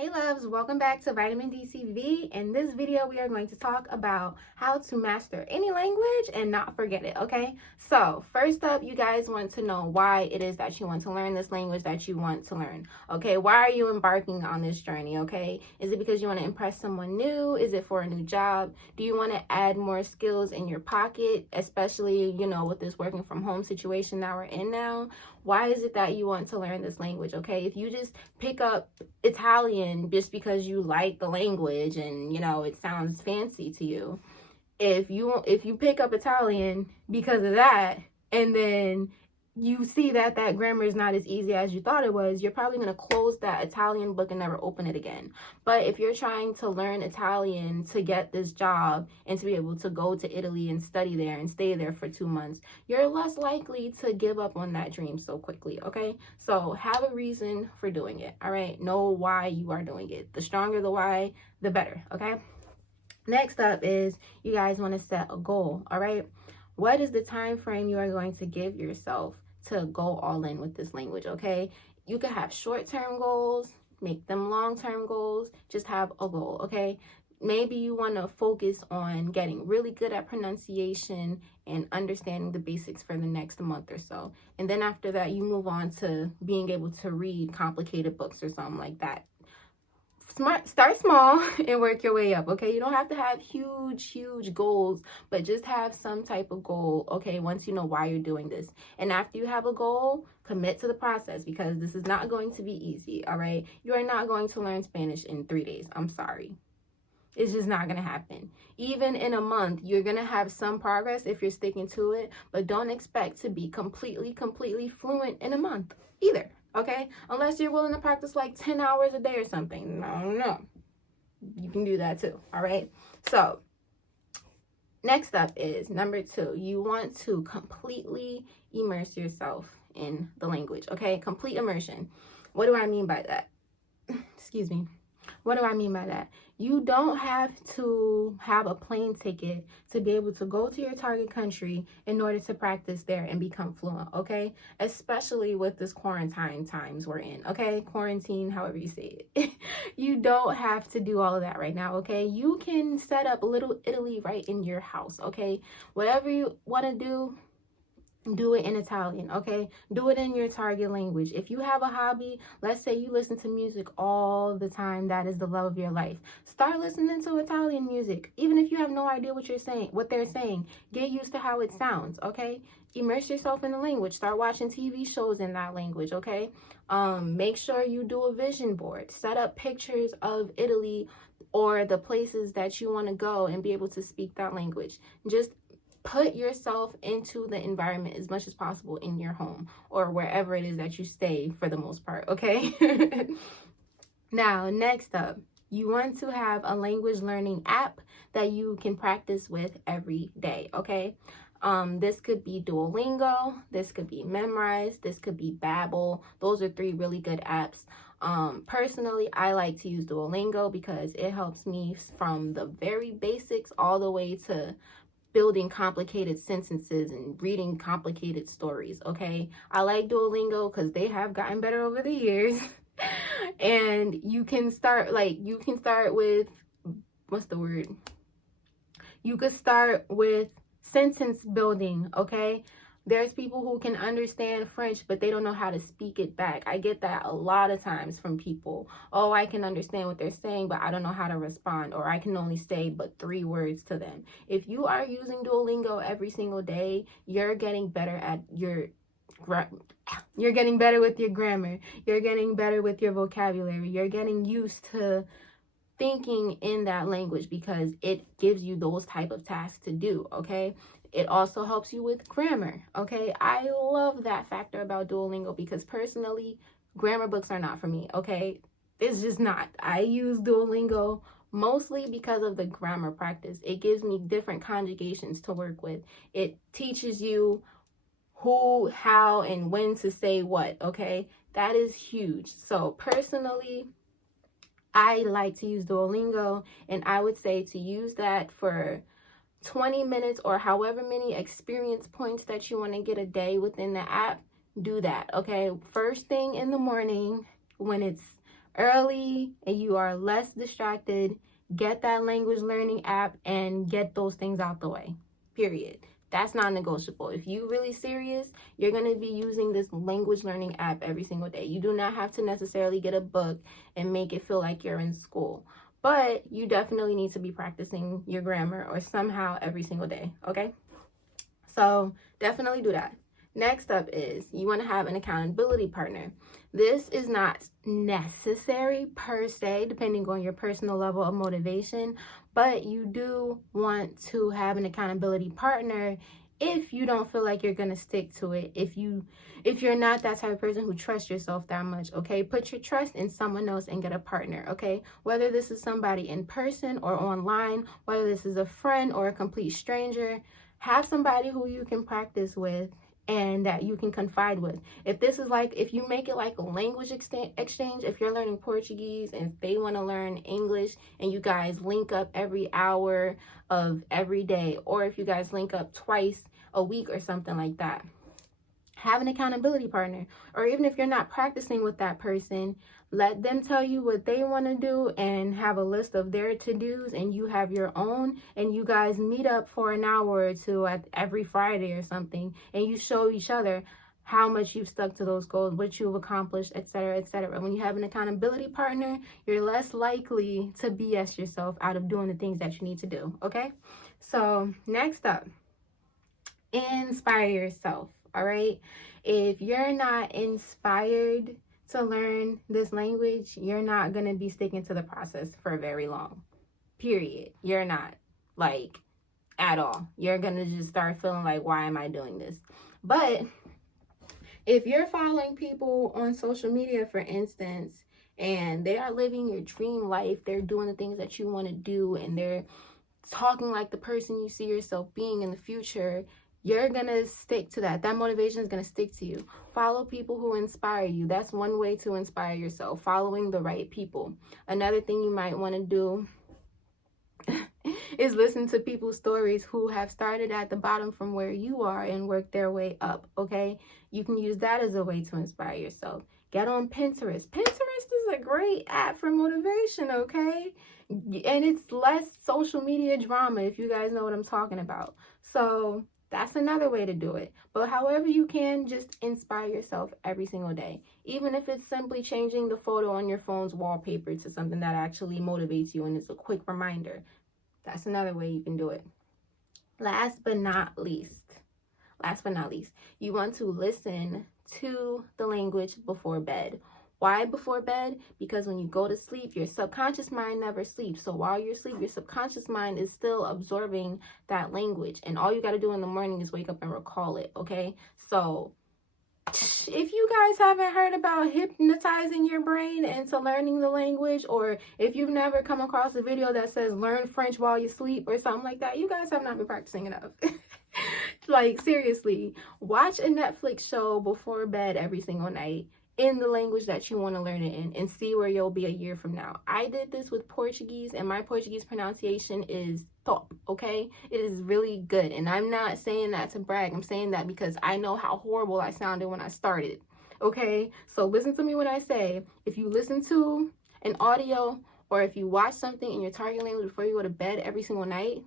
Hey loves, welcome back to Vitamin DCV. In this video, we are going to talk about how to master any language and not forget it, okay? So first up, you guys want to know why it is that you want to learn this language that you want to learn, okay? Why are you embarking on this journey, okay? Is it because you want to impress someone new? Is it for a new job? Do you want to add more skills in your pocket, especially, with this working from home situation that we're in now? Why is it that you want to learn this language, okay? If you just pick up Italian just because you like the language and it sounds fancy to you, if you pick up Italian because of that and then you see that grammar is not as easy as you thought it was, you're probably going to close that Italian book and never open it again. But if you're trying to learn Italian to get this job and to be able to go to Italy and study there and stay there for 2 months, you're less likely to give up on that dream so quickly, okay? So have a reason for doing it, all right? Know why you are doing it. The stronger the why, the better, okay? Next up is you guys want to set a goal, all right? What is the time frame you are going to give yourself to go all in with this language, okay? You can have short-term goals, make them long-term goals, just have a goal, okay? Maybe you want to focus on getting really good at pronunciation and understanding the basics for the next month or so. And then after that, you move on to being able to read complicated books or something like that. Start small and work your way up, okay? You don't have to have huge goals, but just have some type of goal, okay, once you know why you're doing this. And after you have a goal, commit to the process, because this is not going to be easy, all right? You are not going to learn Spanish in 3 days. I'm sorry. It's just not going to happen. Even in a month, you're going to have some progress if you're sticking to it, but don't expect to be completely fluent in a month either. Okay, unless you're willing to practice like 10 hours a day or something. No, you can do that too. All right, so next up is number 2. You want to completely immerse yourself in the language. Okay, complete immersion. What do I mean by that? Excuse me. What do I mean by that? You don't have to have a plane ticket to be able to go to your target country in order to practice there and become fluent, okay? Especially with this quarantine times we're in, okay? Quarantine, however you say it. You don't have to do all of that right now, okay? You can set up Little Italy right in your house, okay? Whatever you want to do it in Italian, okay? Do it in your target language. If you have a hobby, let's say you listen to music all the time, that is the love of your life. Start listening to Italian music. Even if you have no idea what they're saying, get used to how it sounds, okay? Immerse yourself in the language. Start watching TV shows in that language, okay? Make sure you do a vision board. Set up pictures of Italy or the places that you want to go and be able to speak that language. Just put yourself into the environment as much as possible in your home or wherever it is that you stay for the most part, okay? Now, next up, you want to have a language learning app that you can practice with every day, okay? This could be Duolingo, this could be Memrise, this could be Babbel. Those are 3 really good apps. Personally, I like to use Duolingo because it helps me from the very basics all the way to building complicated sentences and reading complicated stories, okay? I like Duolingo because they have gotten better over the years. And you can start with, what's the word? You could start with sentence building, okay? There's people who can understand French, but they don't know how to speak it back. I get that a lot of times from people. Oh, I can understand what they're saying, but I don't know how to respond, or I can only say but 3 words to them. If you are using Duolingo every single day, you're getting better at you're getting better with your grammar. You're getting better with your vocabulary. You're getting used to thinking in that language because it gives you those type of tasks to do, okay? It also helps you with grammar, okay? I love that factor about Duolingo because personally, grammar books are not for me, okay? It's just not. I use Duolingo mostly because of the grammar practice. It gives me different conjugations to work with. It teaches you who, how, and when to say what, okay? That is huge. So personally, I like to use Duolingo, and I would say to use that for 20 minutes or however many experience points that you want to get a day within the app. Do that, okay? First thing in the morning when it's early and you are less distracted, get that language learning app and get those things out the way. Period. That's not negotiable. If you're really serious, you're going to be using this language learning app every single day. You do not have to necessarily get a book and make it feel like you're in school, but you definitely need to be practicing your grammar or somehow every single day, okay? So definitely do that. Next up is you want to have an accountability partner. This is not necessary per se, depending on your personal level of motivation, but you do want to have an accountability partner if you don't feel like you're going to stick to it. If you're not that type of person who trusts yourself that much, okay? Put your trust in someone else and get a partner, okay? Whether this is somebody in person or online, whether this is a friend or a complete stranger, have somebody who you can practice with and that you can confide with. If this is like, if you make it like a language exchange, if you're learning Portuguese and they want to learn English and you guys link up every hour of every day, or if you guys link up twice a week or something like that, have an accountability partner. Or even if you're not practicing with that person, let them tell you what they want to do and have a list of their to-dos, and you have your own, and you guys meet up for an hour or two every Friday or something, and you show each other how much you've stuck to those goals, what you've accomplished, etc., etc. When you have an accountability partner, you're less likely to BS yourself out of doing the things that you need to do, okay? So next up, inspire yourself. All right. If you're not inspired to learn this language, you're not going to be sticking to the process for very long. Period. You're not, like, at all. You're going to just start feeling like, why am I doing this? But if you're following people on social media, for instance, and they are living your dream life, they're doing the things that you want to do, and they're talking like the person you see yourself being in the future, you're going to stick to that. That motivation is going to stick to you. Follow people who inspire you. That's one way to inspire yourself, following the right people. Another thing you might want to do is listen to people's stories who have started at the bottom from where you are and worked their way up, okay? You can use that as a way to inspire yourself. Get on Pinterest. Pinterest is a great app for motivation, okay? And it's less social media drama, if you guys know what I'm talking about. So that's another way to do it. But however you can, just inspire yourself every single day. Even if it's simply changing the photo on your phone's wallpaper to something that actually motivates you and it's a quick reminder. That's another way you can do it. Last but not least, you want to listen to the language before bed. Why before bed? Because when you go to sleep, your subconscious mind never sleeps. So while you're asleep, your subconscious mind is still absorbing that language. And all you got to do in the morning is wake up and recall it, okay? So if you guys haven't heard about hypnotizing your brain into learning the language, or if you've never come across a video that says learn French while you sleep or something like that, you guys have not been practicing enough. Like, seriously, watch a Netflix show before bed every single night in the language that you want to learn it in, and see where you'll be a year from now. I did this with Portuguese, and my Portuguese pronunciation is top, okay? It is really good, and I'm not saying that to brag. I'm saying that because I know how horrible I sounded when I started, okay? So listen to me when I say, if you listen to an audio or if you watch something in your target language before you go to bed every single night,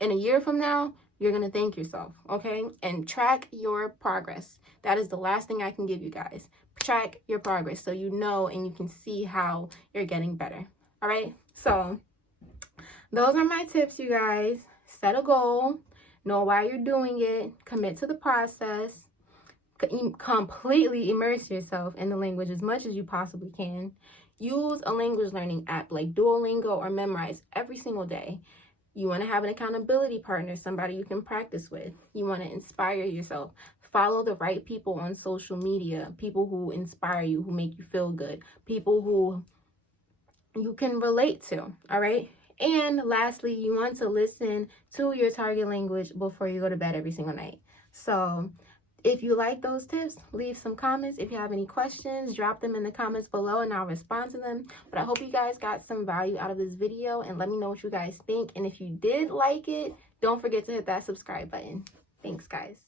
in a year from now, you're going to thank yourself, okay? And track your progress. That is the last thing I can give you guys. Track your progress so you know and you can see how you're getting better. All right? So those are my tips, you guys. Set a goal. Know why you're doing it. Commit to the process. Completely immerse yourself in the language as much as you possibly can. Use a language learning app like Duolingo or Memrise every single day. You want to have an accountability partner, somebody you can practice with. You want to inspire yourself. Follow the right people on social media, people who inspire you, who make you feel good, people who you can relate to, all right? And lastly, you want to listen to your target language before you go to bed every single night. So if you like those tips, leave some comments. If you have any questions, drop them in the comments below and I'll respond to them. But I hope you guys got some value out of this video, and let me know what you guys think. And if you did like it, don't forget to hit that subscribe button. Thanks, guys.